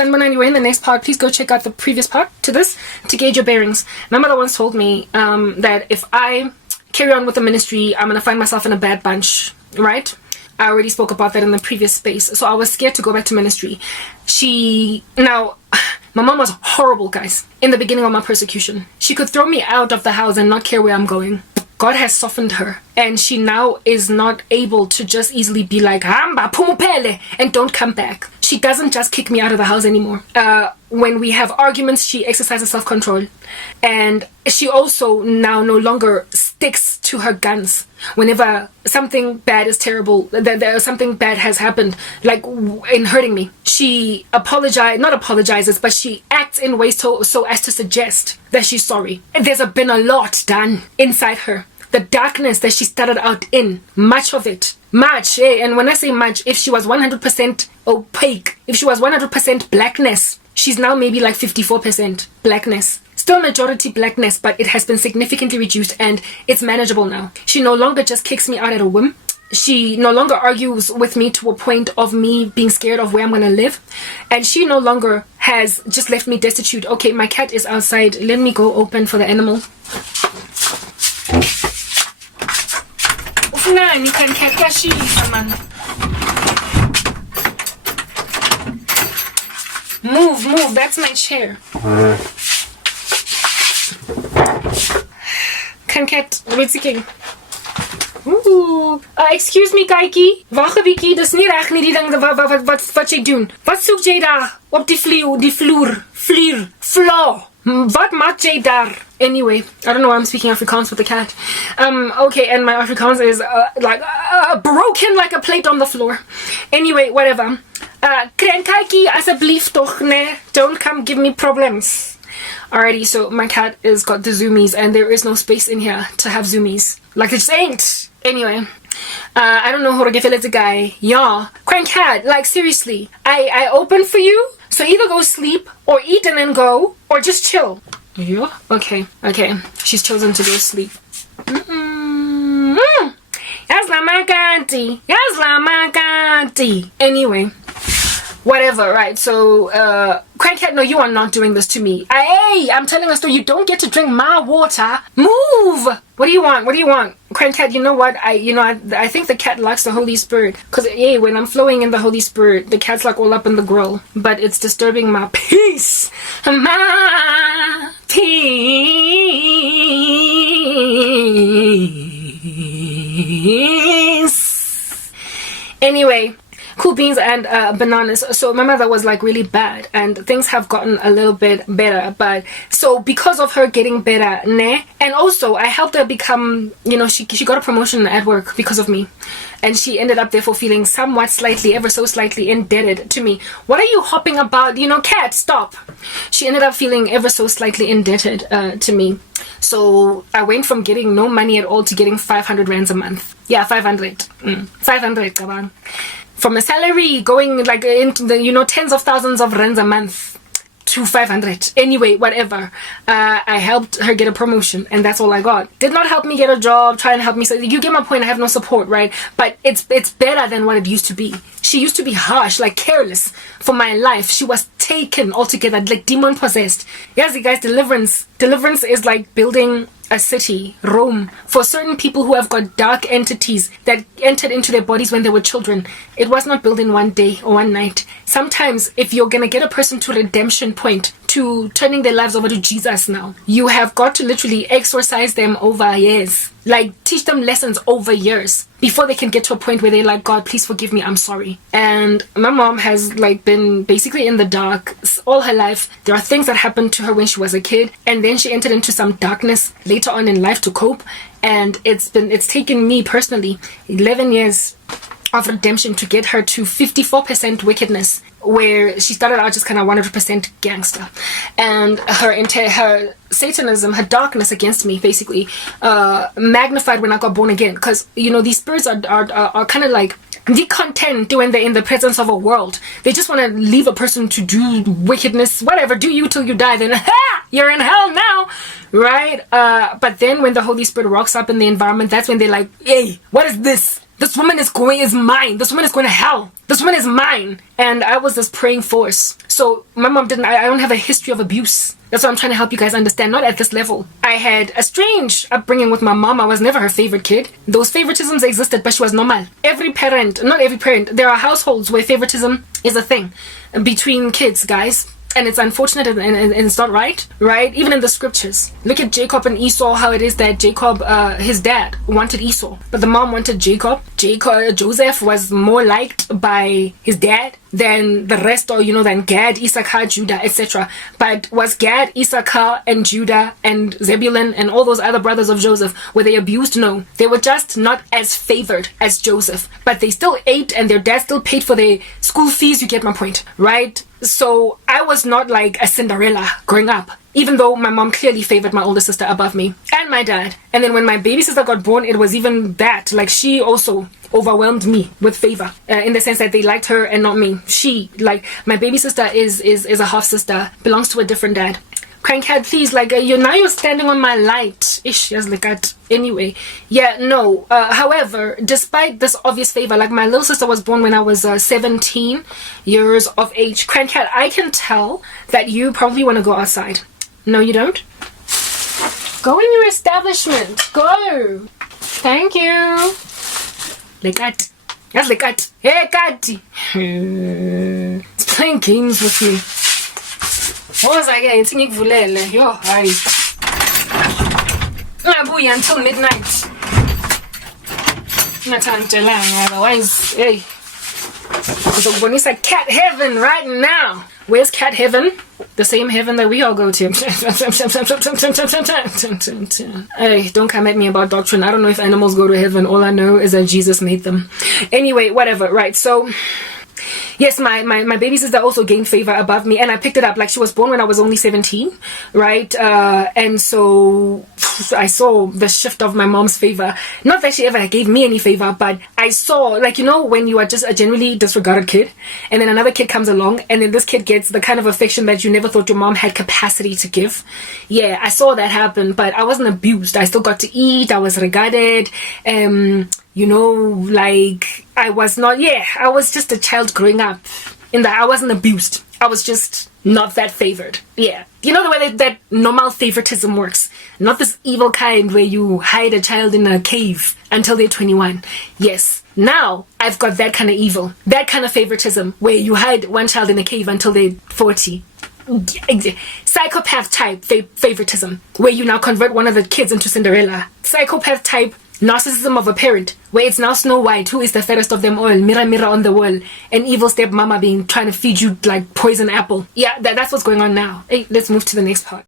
Sanbanan, you were in the next part. Please go check out the previous part to this to gauge your bearings. My mother once told me that if I carry on with the ministry, I'm going to find myself in a bad bunch, right? I already spoke about that in the previous space. So I was scared to go back to ministry. My mom was horrible, guys, in the beginning of my persecution. She could throw me out of the house and not care where I'm going. God has softened her, and she now is not able to just easily be like, Hamba, pumupele, and don't come back. She doesn't just kick me out of the house anymore. When we have arguments, she exercises self-control. And she also now no longer sticks to her guns. Whenever something bad is terrible, something bad has happened, like in hurting me, she not apologizes, but she acts in ways so as to suggest that she's sorry. There's been a lot done inside her. The darkness that she started out in, much of it. And when I say much, if she was 100% opaque, if she was 100% blackness, she's now maybe like 54% blackness. Still majority blackness, but it has been significantly reduced and it's manageable now. She no longer just kicks me out at a whim. She no longer argues with me to a point of me being scared of where I'm going to live. And she no longer has just left me destitute. Okay, my cat is outside. Let me go open for the animal. Move, that's my chair. Cat, what's it? Ooh. Excuse me, Kaiki. Wag 'n bietjie, dis nie reg nie die ding wat jy doen. Wat soek jy daar op die vloer? Wat maak jy daar? Anyway, I don't know why I'm speaking Afrikaans with the cat. Okay, and my Afrikaans is broken like a plate on the floor. Anyway, whatever. Kaiki, asseblief toch, ne? Don't come give me problems. Alrighty, so my cat is got the zoomies and there is no space in here to have zoomies. Like it just ain't. Anyway, I don't know how to get it, guy. Yeah, Crank cat, like seriously, I open for you, so either go sleep or eat and then go, or just chill. Yeah, okay. She's chosen to go sleep. Anyway. Whatever, right? So, Crankhead, no, you are not doing this to me. I'm telling a story. You don't get to drink my water. Move! What do you want? Crankhead, you know what? I think the cat likes the Holy Spirit. Because, when I'm flowing in the Holy Spirit, the cat's like all up in the grill. But it's disturbing my peace. My peace. Anyway. Cool beans and bananas. So my mother was like really bad and things have gotten a little bit better, but so because of her getting better, and also I helped her become, she got a promotion at work because of me, and she ended up therefore feeling somewhat slightly, ever so slightly indebted to me. What are you hopping about? Cat, stop. She ended up feeling ever so slightly indebted to me. So I went from getting no money at all to getting 500 rands a month. Yeah, 500. 500, come on. From a salary going like into the, tens of thousands of rands a month to 500. Anyway, whatever. I helped her get a promotion and that's all I got. Did not help me get a job, try and help me. So you get my point, I have no support, right? But it's better than what it used to be. She used to be harsh, like careless for my life. She was taken altogether, like demon possessed. Yes, you guys, deliverance. Deliverance is like building a city, Rome, for certain people who have got dark entities that entered into their bodies when they were children. It was not built in one day or one night. Sometimes if you're gonna get a person to redemption point, to turning their lives over to Jesus now, you have got to literally exorcise them over years. Like teach them lessons over years before they can get to a point where they're like, God, please forgive me, I'm sorry. And my mom has like been basically in the dark all her life. There are things that happened to her when she was a kid, and then she entered into some darkness later on in life to cope. And it's taken me personally 11 years of redemption to get her to 54% wickedness, where she started out just kind of 100% gangster, and her Satanism, her darkness against me, basically magnified when I got born again. Because these spirits are kind of like decontent when they're in the presence of a world. They just want to leave a person to do wickedness, whatever. Do you till you die, then you're in hell now, right? But then when the Holy Spirit rocks up in the environment, that's when they're like, hey, what is this? This woman is mine. This woman is going to hell. This woman is mine. And I was this praying force. So my mom I don't have a history of abuse. That's what I'm trying to help you guys understand. Not at this level. I had a strange upbringing with my mom. I was never her favorite kid. Those favoritisms existed, but she was normal. Not every parent, there are households where favoritism is a thing between kids, guys. And it's unfortunate and it's not right? Even in the scriptures. Look at Jacob and Esau, how it is that Jacob, his dad, wanted Esau. But the mom wanted Jacob. Joseph was more liked by his dad than the rest, or than Gad, Issachar, Judah, etc. But was Gad, Issachar, and Judah, and Zebulun, and all those other brothers of Joseph, were they abused? No. They were just not as favored as Joseph. But they still ate, and their dad still paid for their school fees, you get my point, right? So I was not like a Cinderella growing up, even though my mom clearly favored my older sister above me and my dad. And then when my baby sister got born, it was even that. Like, she also overwhelmed me with favor, in the sense that they liked her and not me. My baby sister is a half sister, belongs to a different dad. Crankhead, please, you're standing on my light. Ish, yes, anyway. Yeah, no. However, despite this obvious favor, my little sister was born when I was 17 years of age. Crankhead, I can tell that you probably want to go outside. No, you don't? Go in your establishment. Go. Thank you. Lekat. Yes, Lekat. Hey, Kati. It's playing games with me. What was I getting? Ngikuvulele. Yo, hayi. Ungabuyi until midnight. Ngathantelanga, otherwise, hey. Uzobonisa cat heaven right now. Where's cat heaven? The same heaven that we all go to. Hey, don't come at me about doctrine. I don't know if animals go to heaven. All I know is that Jesus made them. Anyway, whatever. Right, so yes, my baby sister also gained favor above me, and I picked it up. She was born when I was only 17, right? And so I saw the shift of my mom's favor. Not that she ever gave me any favor, but I saw, when you are just a generally disregarded kid, and then another kid comes along, and then this kid gets the kind of affection that you never thought your mom had capacity to give. Yeah, I saw that happen, but I wasn't abused. I still got to eat. I was regarded. I was not, I was just a child growing up in that I wasn't abused. I was just not that favored. Yeah. You know the way that normal favoritism works. Not this evil kind where you hide a child in a cave until they're 21. Yes. Now I've got that kind of evil. That kind of favoritism where you hide one child in a cave until they're 40. Psychopath type favoritism where you now convert one of the kids into Cinderella. Psychopath type narcissism of a parent where it's now Snow White, who is the fairest of them all, mirror mirror on the wall, and evil step mama trying to feed you like poison apple. Yeah, that's what's going on now. Hey, let's move to the next part.